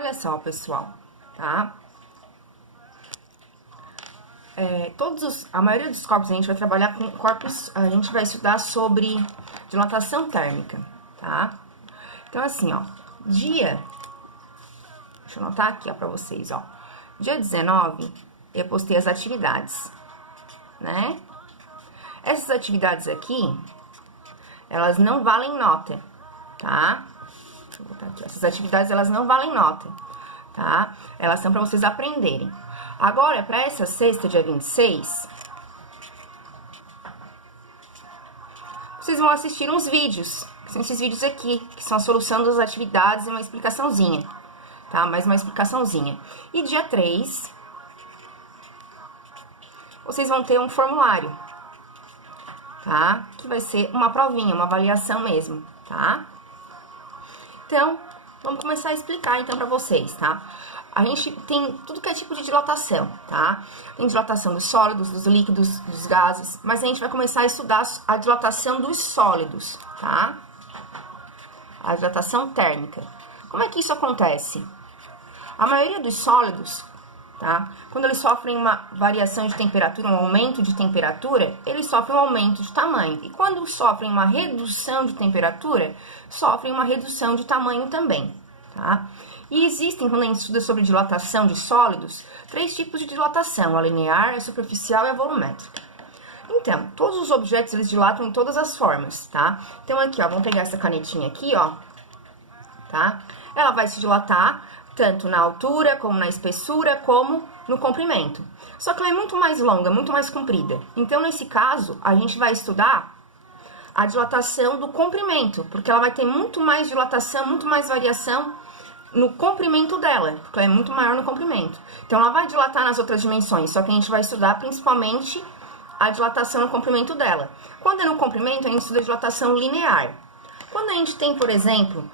Olha só, pessoal, tá? A maioria dos corpos a gente vai trabalhar com corpos, a gente vai estudar sobre dilatação térmica, tá? Então, assim, ó, deixa eu anotar aqui, ó, pra vocês, ó. Dia 19, eu postei as atividades, né? Essas atividades aqui, elas não valem nota, tá? Deixa eu botar aqui, ó. Essas atividades, elas não valem nota, tá? Elas são pra vocês aprenderem. Agora, pra essa sexta, dia 26, vocês vão assistir uns vídeos, que são esses vídeos aqui, que são a solução das atividades e uma explicaçãozinha, tá? Mais uma explicaçãozinha. E dia 3, vocês vão ter um formulário, tá? Que vai ser uma provinha, uma avaliação mesmo, tá? Então, vamos começar a explicar, então, pra vocês, tá? A gente tem tudo que é tipo de dilatação, tá? Tem dilatação dos sólidos, dos líquidos, dos gases, mas a gente vai começar a estudar a dilatação dos sólidos, tá? A dilatação térmica. Como é que isso acontece? A maioria dos sólidos, tá? Quando eles sofrem uma variação de temperatura, um aumento de temperatura, eles sofrem um aumento de tamanho. E quando sofrem uma redução de temperatura, sofrem uma redução de tamanho também, tá? E existem, quando a gente estuda sobre dilatação de sólidos, 3 tipos de dilatação: a linear, a superficial e a volumétrica. Então, todos os objetos, eles dilatam em todas as formas, tá? Então, aqui, ó, vamos pegar essa canetinha aqui, ó, tá? Ela vai se dilatar tanto na altura, como na espessura, como no comprimento. Só que ela é muito mais longa, muito mais comprida. Então, nesse caso, a gente vai estudar a dilatação do comprimento, porque ela vai ter muito mais dilatação, muito mais variação no comprimento dela, porque ela é muito maior no comprimento. Então, ela vai dilatar nas outras dimensões, só que a gente vai estudar principalmente a dilatação no comprimento dela. Quando é no comprimento, a gente estuda a dilatação linear. Quando a gente tem, por exemplo,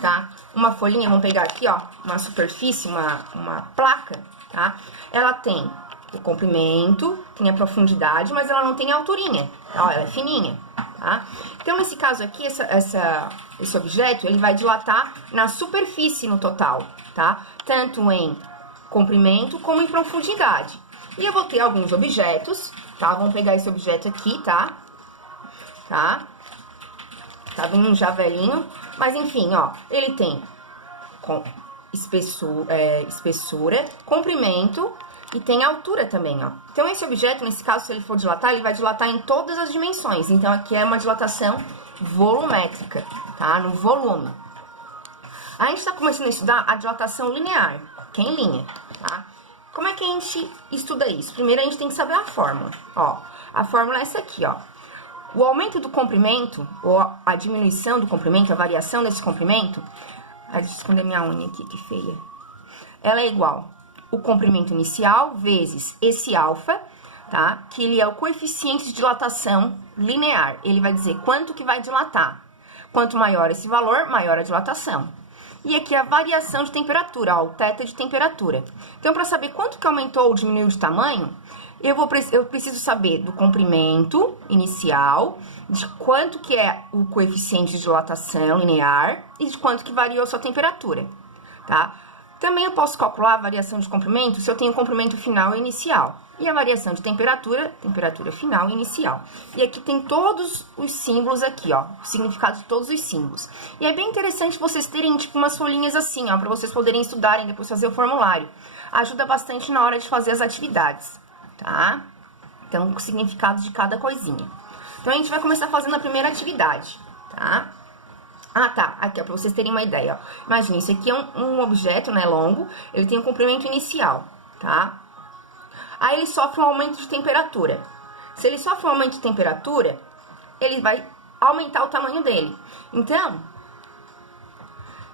tá, uma folhinha, vamos pegar aqui, ó, uma superfície, uma placa, tá? Ela tem o comprimento, tem a profundidade, mas ela não tem a alturinha, ó, ela é fininha, tá? Então, nesse caso aqui, esse objeto, ele vai dilatar na superfície no total, tá? Tanto em comprimento como em profundidade. E eu vou ter alguns objetos, tá? Vamos pegar esse objeto aqui, tá? Tá vindo já velhinho, mas enfim, ó, ele tem espessura, comprimento e tem altura também, ó. Então, esse objeto, nesse caso, se ele for dilatar, ele vai dilatar em todas as dimensões. Então, aqui é uma dilatação volumétrica, tá? No volume. A gente tá começando a estudar a dilatação linear, que é em linha, tá? Como é que a gente estuda isso? Primeiro, a gente tem que saber a fórmula, ó. A fórmula é essa aqui, ó. O aumento do comprimento, ou a diminuição do comprimento, a variação desse comprimento... Ai, deixa eu esconder minha unha aqui, que feia. Ela é igual o comprimento inicial vezes esse alfa, tá? Que ele é o coeficiente de dilatação linear. Ele vai dizer quanto que vai dilatar. Quanto maior esse valor, maior a dilatação. E aqui a variação de temperatura, ó, o θ de temperatura. Então, para saber quanto que aumentou ou diminuiu de tamanho, eu preciso saber do comprimento inicial, de quanto que é o coeficiente de dilatação linear e de quanto que variou a sua temperatura, tá? Também eu posso calcular a variação de comprimento se eu tenho comprimento final e inicial. E a variação de temperatura, temperatura final e inicial. E aqui tem todos os símbolos aqui, ó, o significado de todos os símbolos. E é bem interessante vocês terem, tipo, umas folhinhas assim, ó, para vocês poderem estudarem, depois fazer o formulário. Ajuda bastante na hora de fazer as atividades, tá? Então, o significado de cada coisinha. Então, a gente vai começar fazendo a primeira atividade, tá? Ah, tá, aqui, ó, pra vocês terem uma ideia, ó. Imagina, isso aqui é um objeto, né, longo, ele tem um comprimento inicial, tá? Aí, ele sofre um aumento de temperatura. Se ele sofre um aumento de temperatura, ele vai aumentar o tamanho dele. Então,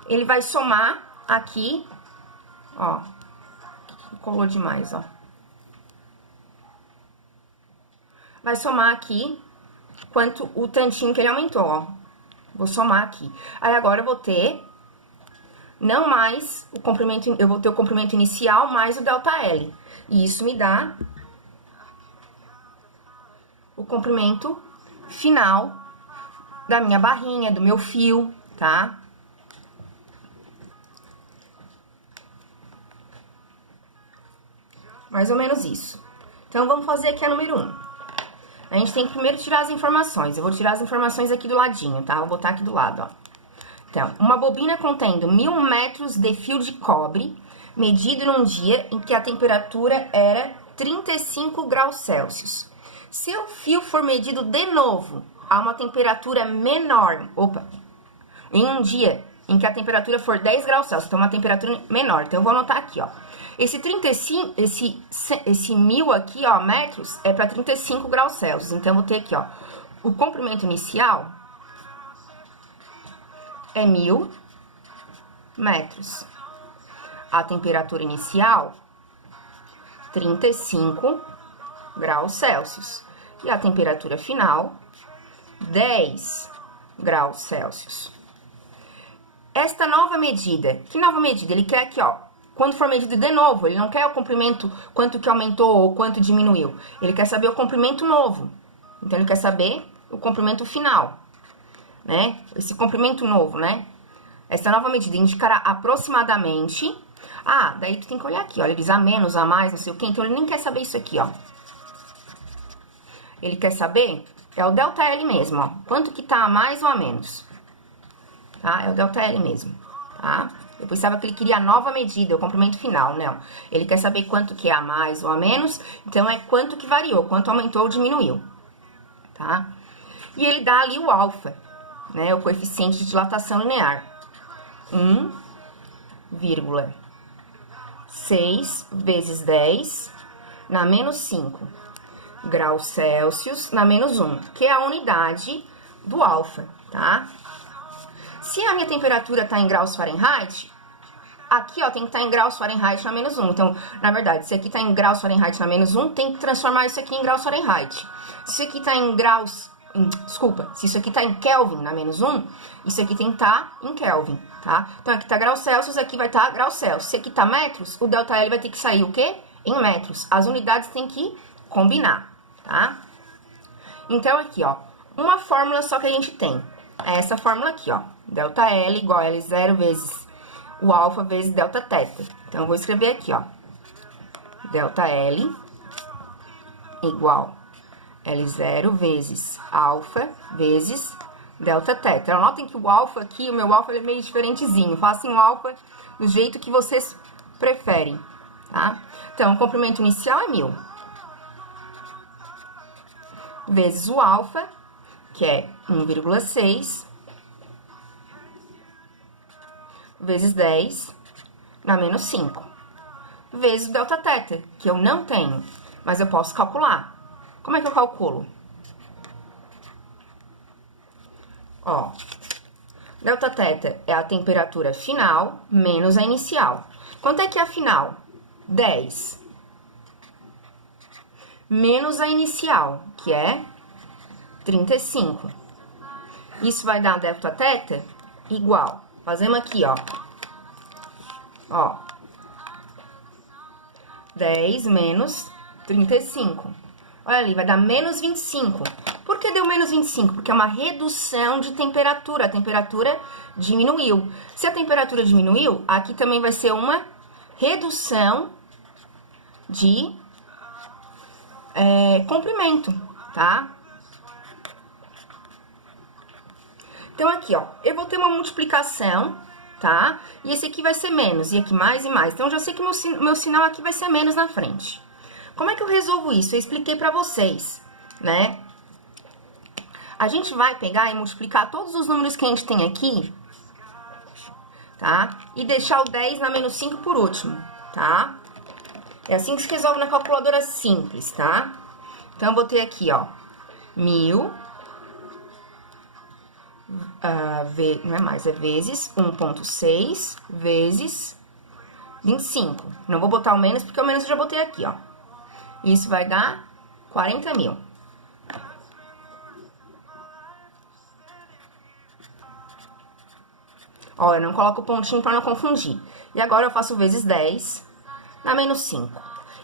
ele vai somar aqui, ó, colou demais, ó. Vai somar aqui quanto o tantinho que ele aumentou, ó. Vou somar aqui. Aí, agora, eu vou ter não mais o comprimento, eu vou ter o comprimento inicial mais o ΔL. E isso me dá o comprimento final da minha barrinha, do meu fio, tá? Mais ou menos isso. Então, vamos fazer aqui a número 1. A gente tem que primeiro tirar as informações. Eu vou tirar as informações aqui do ladinho, tá? Vou botar aqui do lado, ó. Então, uma bobina contendo 1000 metros de fio de cobre, medido num dia em que a temperatura era 35 graus Celsius. Se o fio for medido de novo a uma temperatura menor, em um dia em que a temperatura for 10 graus Celsius, então uma temperatura menor. Então, eu vou anotar aqui, ó. Esse 35, esse 1000 aqui, ó, metros, é para 35 graus Celsius. Então, eu vou ter aqui, ó, o comprimento inicial é 1000 metros. A temperatura inicial, 35 graus Celsius. E a temperatura final, 10 graus Celsius. Esta nova medida, que nova medida? Ele quer aqui, ó, quando for medido de novo, ele não quer o comprimento, quanto que aumentou ou quanto diminuiu. Ele quer saber o comprimento novo. Então, ele quer saber o comprimento final, né? Esse comprimento novo, né? Essa nova medida indicará aproximadamente... Ah, daí tu tem que olhar aqui, ó. Ele diz a menos, a mais, não sei o quê. Então, ele nem quer saber isso aqui, ó. Ele quer saber, é o ΔL mesmo, ó. Quanto que tá a mais ou a menos. Tá? É o ΔL mesmo, tá? Eu pensava que ele queria a nova medida, o comprimento final, não. Ele quer saber quanto que é a mais ou a menos, então é quanto que variou, quanto aumentou ou diminuiu, tá? E ele dá ali o alfa, né, o coeficiente de dilatação linear. 1,6 vezes 10 na menos 5 graus Celsius na menos 1, que é a unidade do alfa, tá? Se a minha temperatura tá em graus Fahrenheit, aqui, ó, tem que estar em graus Fahrenheit na menos 1. Então, na verdade, se aqui tá em graus Fahrenheit na menos 1, tem que transformar isso aqui em graus Fahrenheit. Se isso aqui tá em graus... Desculpa, se isso aqui tá em Kelvin na menos 1, isso aqui tem que estar em Kelvin, tá? Então, aqui tá graus Celsius, aqui vai estar graus Celsius. Se aqui tá metros, o ΔL vai ter que sair o quê? Em metros. As unidades tem que combinar, tá? Então, aqui, ó, uma fórmula só que a gente tem. É essa fórmula aqui, ó. ΔL igual a L0 vezes o alfa vezes Δθ. Então, eu vou escrever aqui, ó. ΔL igual L0 vezes alfa vezes Δθ. Então, notem que o alfa aqui, o meu alfa ele é meio diferentezinho. Façam o alfa do jeito que vocês preferem, tá? Então, o comprimento inicial é 1000. Vezes o alfa, que é 1,6... vezes 10 na menos 5, vezes o Δθ, que eu não tenho, mas eu posso calcular. Como é que eu calculo? Ó, Δθ é a temperatura final menos a inicial. Quanto é que é a final? 10. Menos a inicial, que é 35. Isso vai dar Δθ igual... Fazemos aqui, ó. Ó. 10 menos 35. Olha ali, vai dar menos 25. Por que deu menos 25? Porque é uma redução de temperatura. A temperatura diminuiu. Se a temperatura diminuiu, aqui também vai ser uma redução de comprimento, tá? Então, aqui, ó, eu vou ter uma multiplicação, tá? E esse aqui vai ser menos, e aqui mais e mais. Então, eu já sei que meu sinal aqui vai ser menos na frente. Como é que eu resolvo isso? Eu expliquei pra vocês, né? A gente vai pegar e multiplicar todos os números que a gente tem aqui, tá? E deixar o 10 na menos 5 por último, tá? É assim que se resolve na calculadora simples, tá? Então, eu botei aqui, ó, 1000... não é mais, é vezes 1,6 vezes 25. Não vou botar o menos, porque o menos eu já botei aqui, ó. Isso vai dar 40.000. Ó, eu não coloco o pontinho para não confundir. E agora eu faço vezes 10 na menos 5.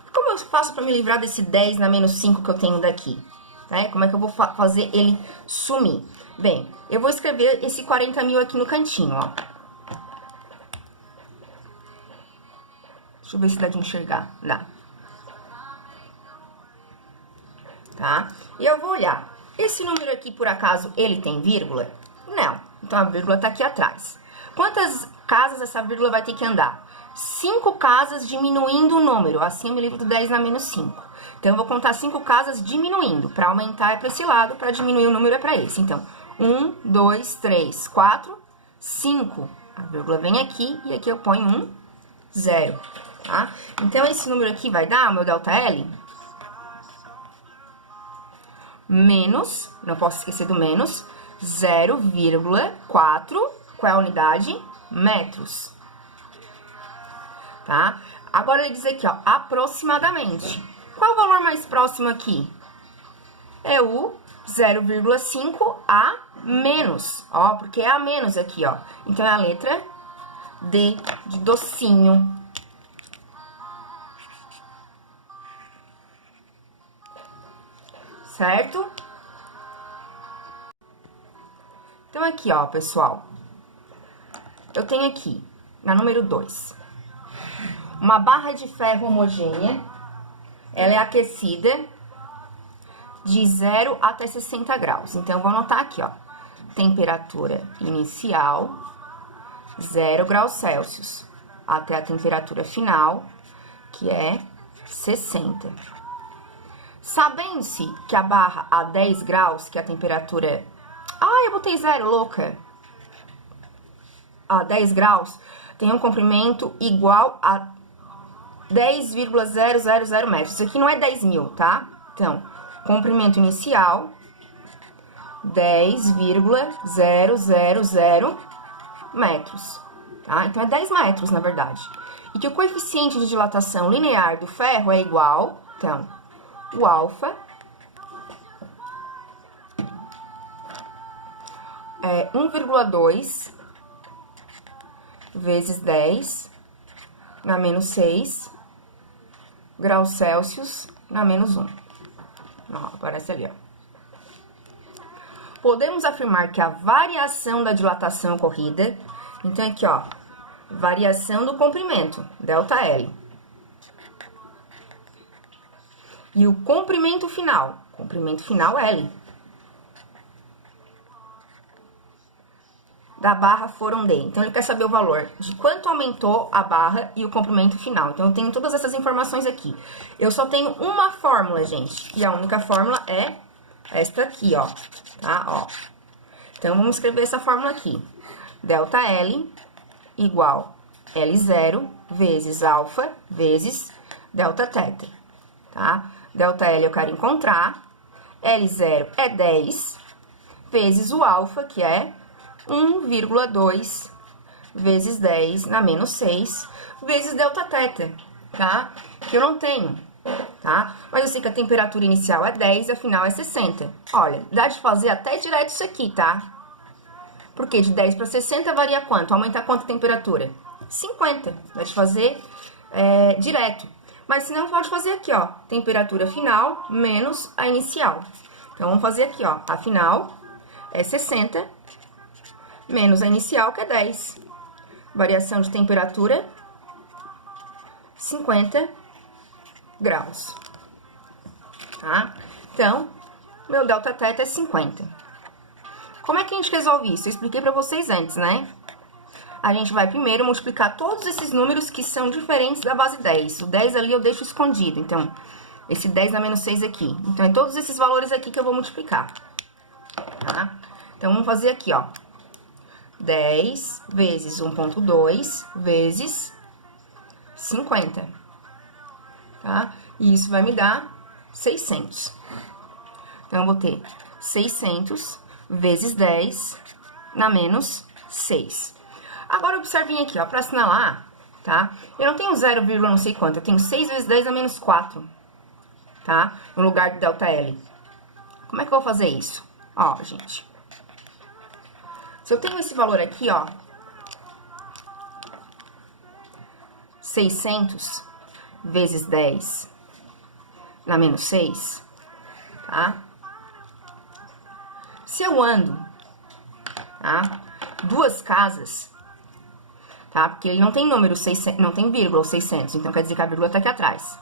E como eu faço para me livrar desse 10 na menos 5 que eu tenho daqui? Né? Como é que eu vou fazer ele sumir? Bem, eu vou escrever esse 40.000 aqui no cantinho, ó. Deixa eu ver se dá de enxergar. Dá. tá? E eu vou olhar. Esse número aqui, por acaso, ele tem vírgula? Não. Então, a vírgula tá aqui atrás. Quantas casas essa vírgula vai ter que andar? 5 casas diminuindo o número. Assim, eu me livro do 10 na menos 5. Então, eu vou contar 5 casas diminuindo. Para aumentar é para esse lado, para diminuir o número é para esse. Então, 1, 2, 3, 4, 5. A vírgula vem aqui e aqui eu ponho 1, 0. Tá? Então, esse número aqui vai dar, o meu delta L, menos, não posso esquecer do menos, 0,4, qual é a unidade? Metros. Tá? Agora, ele diz aqui, ó, aproximadamente. Qual é o valor mais próximo aqui? É o 0,5 a menos, ó, porque é a menos aqui, ó. Então, é a letra D, de docinho. Certo? Então, aqui, ó, pessoal, eu tenho aqui, na número 2, uma barra de ferro homogênea, ela é aquecida de 0 até 60 graus. Então, eu vou anotar aqui, ó, temperatura inicial, 0 graus Celsius, até a temperatura final, que é 60. Sabendo-se que a barra a 10 graus, que é a temperatura... Ah, eu botei 0, louca! A 10 graus tem um comprimento igual a 10,000 metros. Isso aqui não é 10.000, tá? Então, comprimento inicial, 10,000 metros, tá? Então, é 10 metros, na verdade. E que o coeficiente de dilatação linear do ferro é igual, então, o alfa é 1,2 vezes 10 na menos 6 graus Celsius na menos 1. Ó, aparece ali, ó. Podemos afirmar que a variação da dilatação ocorrida, então aqui, ó, variação do comprimento, delta L. E o comprimento final L. Da barra foram D. Então, ele quer saber o valor de quanto aumentou a barra e o comprimento final. Então, eu tenho todas essas informações aqui. Eu só tenho uma fórmula, gente. E a única fórmula é esta aqui, ó. Tá? Ó. Então, vamos escrever essa fórmula aqui. Delta L igual L0 vezes alfa vezes delta θ. Tá? Delta L eu quero encontrar. L0 é 10 vezes o alfa, que é 1,2 vezes 10 na menos 6, vezes delta θ, tá? Que eu não tenho, tá? Mas eu sei que a temperatura inicial é 10 e a final é 60. Olha, dá de fazer até direto isso aqui, tá? Porque de 10 para 60 varia quanto? Aumenta quanto a temperatura? 50. Dá de fazer direto. Mas se não, pode fazer aqui, ó. Temperatura final menos a inicial. Então, vamos fazer aqui, ó. A final é 60 menos a inicial, que é 10. Variação de temperatura, 50 graus. Tá? Então, meu delta θ é 50. Como é que a gente resolve isso? Eu expliquei pra vocês antes, né? A gente vai primeiro multiplicar todos esses números que são diferentes da base 10. O 10 ali eu deixo escondido. Então, esse 10 na menos 6 aqui. Então, é todos esses valores aqui que eu vou multiplicar. Tá? Então, vamos fazer aqui, ó. 10 vezes 1,2 vezes 50, tá? E isso vai me dar 600. Então, eu vou ter 600 vezes 10 na menos 6. Agora, observem aqui, ó, para assinalar, tá? Eu não tenho 0, não sei quanto, eu tenho 6 vezes 10 a menos 4, tá? No lugar de delta L. Como é que eu vou fazer isso? Ó, gente... Se eu tenho esse valor aqui, ó, 600 vezes 10 na menos 6, tá? Se eu ando, tá? 2 casas, tá? Porque ele não tem número 600, não tem vírgula 600, então quer dizer que a vírgula tá aqui atrás.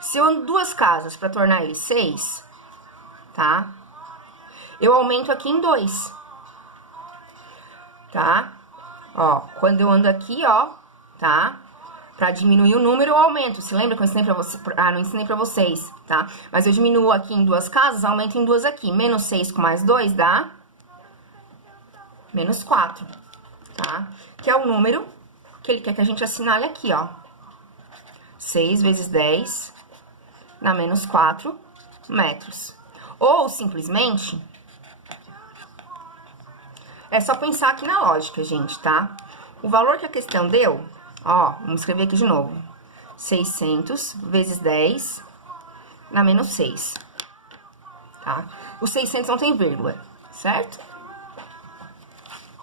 Se eu ando 2 casas para tornar ele 6, tá? Eu aumento aqui em 2, tá? Ó, quando eu ando aqui, ó, tá? Pra diminuir o número, eu aumento. Se lembra que eu ensinei pra vocês? Ah, não ensinei pra vocês, tá? Mas eu diminuo aqui em 2 casas, aumento em 2 aqui. Menos 6 com mais 2 dá menos 4, tá? Que é o número que ele quer que a gente assinale aqui, ó. 6 vezes 10 dá menos 4 metros. Ou, simplesmente, é só pensar aqui na lógica, gente, tá? O valor que a questão deu, ó, vamos escrever aqui de novo. 600 vezes 10 dá menos 6, tá? O 600 não tem vírgula, certo?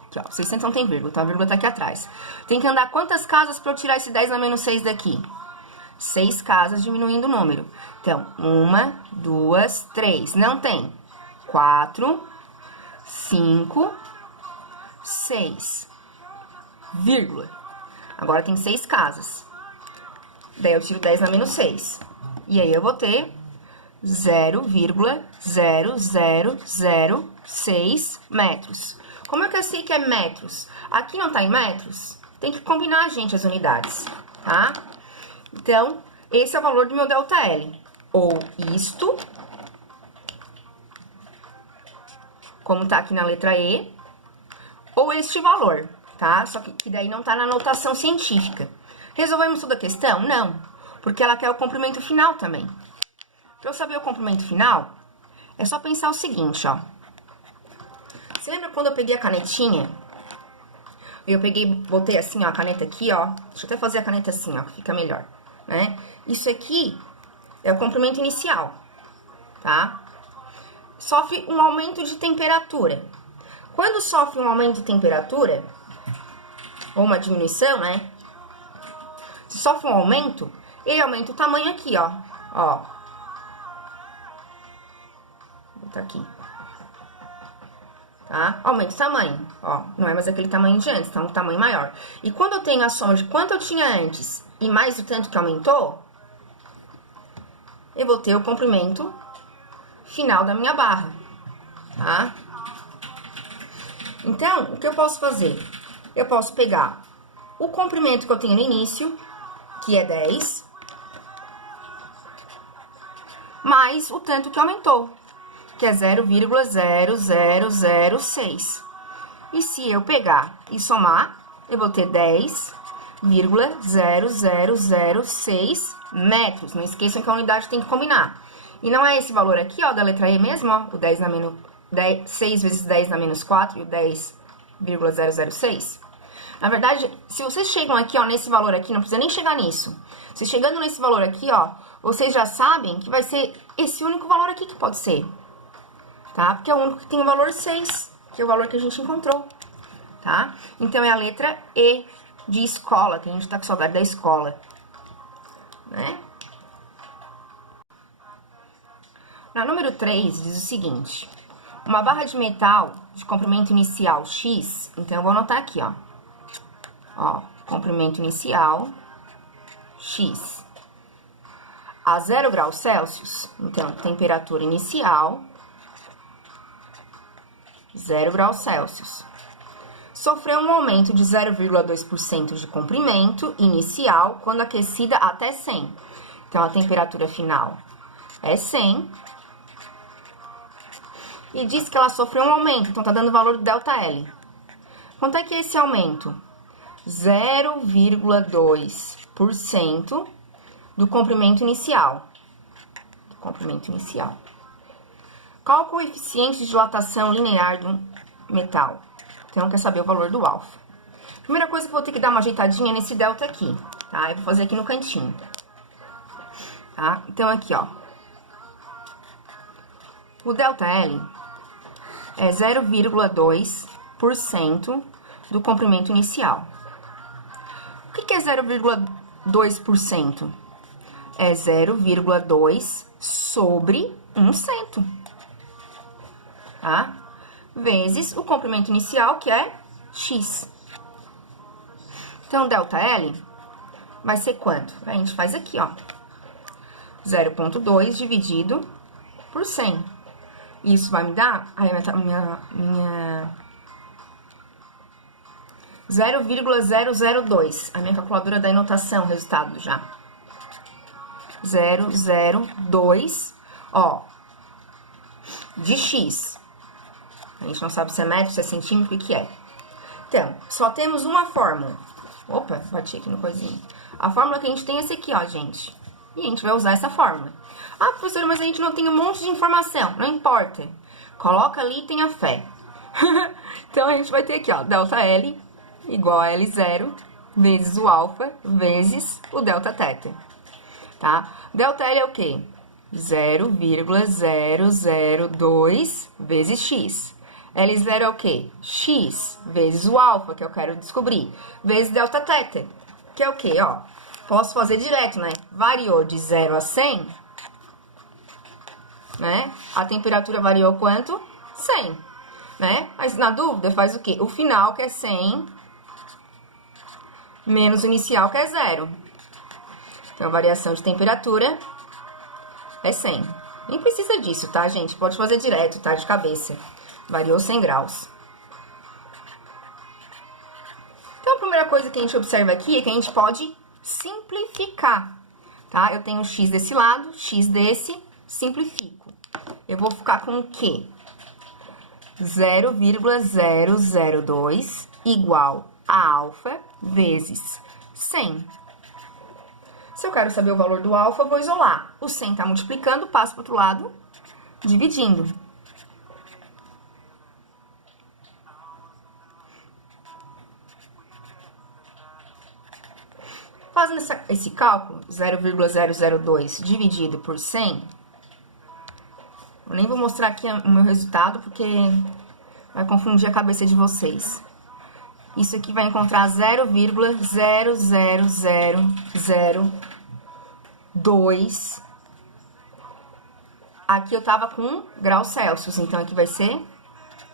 Aqui, ó, 600 não tem vírgula, então a vírgula tá aqui atrás. Tem que andar quantas casas pra eu tirar esse 10 na menos 6 daqui? 6 casas diminuindo o número. Então, 1, 2, 3. Não tem. 4, 5, 6. Vírgula. Agora tem 6 casas. Daí eu tiro 10 na menos 6. E aí eu vou ter 0,0006 metros. Como é que eu sei que é metros? Aqui não tá em metros? Tem que combinar, gente, as unidades, tá? Então, esse é o valor do meu ΔL. Ou isto, como tá aqui na letra E, ou este valor, tá? Só que daí não tá na notação científica. Resolvemos toda a questão? Não, porque ela quer o comprimento final também. Para eu saber o comprimento final, é só pensar o seguinte, ó. Você lembra quando eu peguei a canetinha? Eu peguei, botei assim, ó, a caneta aqui, ó. Deixa eu até fazer a caneta assim, ó, que fica melhor, né? Isso aqui é o comprimento inicial, tá? Sofre um aumento de temperatura. Quando sofre um aumento de temperatura, ou uma diminuição, né? Se sofre um aumento, ele aumenta o tamanho aqui, ó. Ó. Vou botar aqui. Tá? Aumenta o tamanho, ó. Não é mais aquele tamanho de antes, tá um tamanho maior. E quando eu tenho a soma de quanto eu tinha antes e mais o tanto que aumentou, eu vou ter o comprimento final da minha barra, tá? Então, o que eu posso fazer? Eu posso pegar o comprimento que eu tenho no início, que é 10, mais o tanto que aumentou, que é 0,0006. E se eu pegar e somar, eu vou ter 10,0006 metros. Não esqueçam que a unidade tem que combinar. E não é esse valor aqui, ó, da letra E mesmo, ó, o 10 na menos 10, 6 vezes 10 na menos 4 e o 10,006. Na verdade, se vocês chegam aqui, ó, nesse valor aqui, não precisa nem chegar nisso. Vocês chegando nesse valor aqui, ó, vocês já sabem que vai ser esse único valor aqui que pode ser. Tá? Porque é o único que tem o valor 6, que é o valor que a gente encontrou, tá? Então, é a letra E de escola, que a gente tá com saudade da escola, né? Na número 3, diz o seguinte: uma barra de metal de comprimento inicial X, então eu vou anotar aqui, ó. Ó, comprimento inicial X. A 0 graus Celsius, então, temperatura inicial 0 graus Celsius. Sofreu um aumento de 0,2% de comprimento inicial quando aquecida até 100. Então, a temperatura final é 100. E diz que ela sofreu um aumento, então tá dando o valor do ΔL. Quanto é que é esse aumento? 0,2% do comprimento inicial. Qual o coeficiente de dilatação linear do metal? Então, quer saber o valor do alfa. Primeira coisa que eu vou ter que dar uma ajeitadinha nesse delta aqui, tá? Eu vou fazer aqui no cantinho. Tá? Então, aqui, ó. O ΔL é 0,2% do comprimento inicial. O que é 0,2%? É 0,2 sobre 100. Tá? Vezes o comprimento inicial, que é X. Então, ΔL vai ser quanto? A gente faz aqui, ó. 0,2 dividido por 100. Isso vai me dar... Ai, minha 0,002. A minha calculadora da notação, resultado já. 002, ó, de x. A gente não sabe se é metro, se é centímetro, o que é. Então, só temos uma fórmula. Opa, bati aqui no coisinho. A fórmula que a gente tem é essa aqui, ó, gente. E a gente vai usar essa fórmula. Ah, professora, mas a gente não tem um monte de informação. Não importa. Coloca ali e tenha fé. Então, a gente vai ter aqui, ó, delta L igual a L0 vezes o alfa vezes o delta θ. Tá? Delta L é o quê? 0,002 vezes x. L0 é o quê? X vezes o alfa, que eu quero descobrir, vezes delta θ, que é o quê? Ó, posso fazer direto, né? Variou de 0 a 100, né? A temperatura variou quanto? 100, né? Mas na dúvida faz o quê? O final, que é 100, menos o inicial, que é 0. Então, a variação de temperatura é 100. Nem precisa disso, tá, gente? Pode fazer direto, tá? De cabeça. Variou 100 graus. Então, a primeira coisa que a gente observa aqui é que a gente pode simplificar, tá? Eu tenho x desse lado, x desse, simplifico. Eu vou ficar com o quê? 0,002 igual a alfa vezes 100. Se eu quero saber o valor do alfa, eu vou isolar. O 100 tá multiplicando, passo para o outro lado, dividindo. Fazendo esse cálculo, 0,002 dividido por 100, eu nem vou mostrar aqui o meu resultado, porque vai confundir a cabeça de vocês. Isso aqui vai encontrar 0,00002. Aqui eu tava com graus Celsius, então aqui vai ser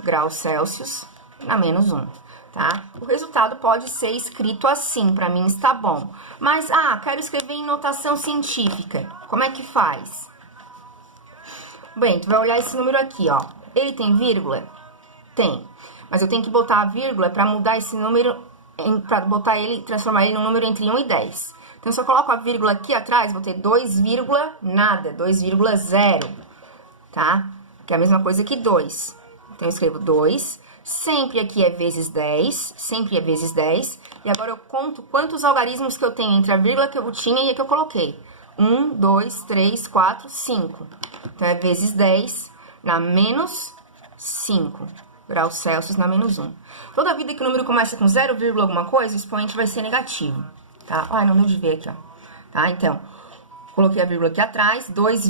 graus Celsius na menos 1, tá? O resultado pode ser escrito assim, pra mim está bom. Mas, quero escrever em notação científica. Como é que faz? Bem, tu vai olhar esse número aqui, ó. Ele tem vírgula? Tem. Mas eu tenho que botar a vírgula para mudar esse número, transformar ele num número entre 1 e 10. Então, se eu coloco a vírgula aqui atrás, vou ter 2,0, tá? Que é a mesma coisa que 2. Então, eu escrevo 2, sempre aqui é vezes 10, sempre é vezes 10. E agora eu conto quantos algarismos que eu tenho entre a vírgula que eu tinha e a que eu coloquei. 1, 2, 3, 4, 5. Então, é vezes 10 na menos 5. Graus Celsius na menos 1. Toda vida que o número começa com 0, alguma coisa, o expoente vai ser negativo, tá? Ai, não deu de ver aqui, ó. Tá? Então, coloquei a vírgula aqui atrás, 2,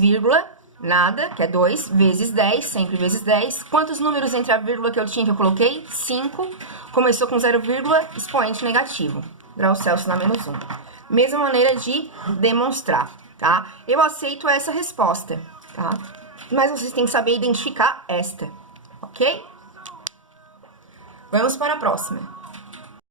nada, que é 2, vezes 10, sempre vezes 10. Quantos números entre a vírgula que eu tinha que eu coloquei? 5. Começou com 0, expoente negativo. Graus Celsius na menos 1. Mesma maneira de demonstrar, tá? Eu aceito essa resposta, tá? Mas vocês têm que saber identificar esta, ok? Vamos para a próxima.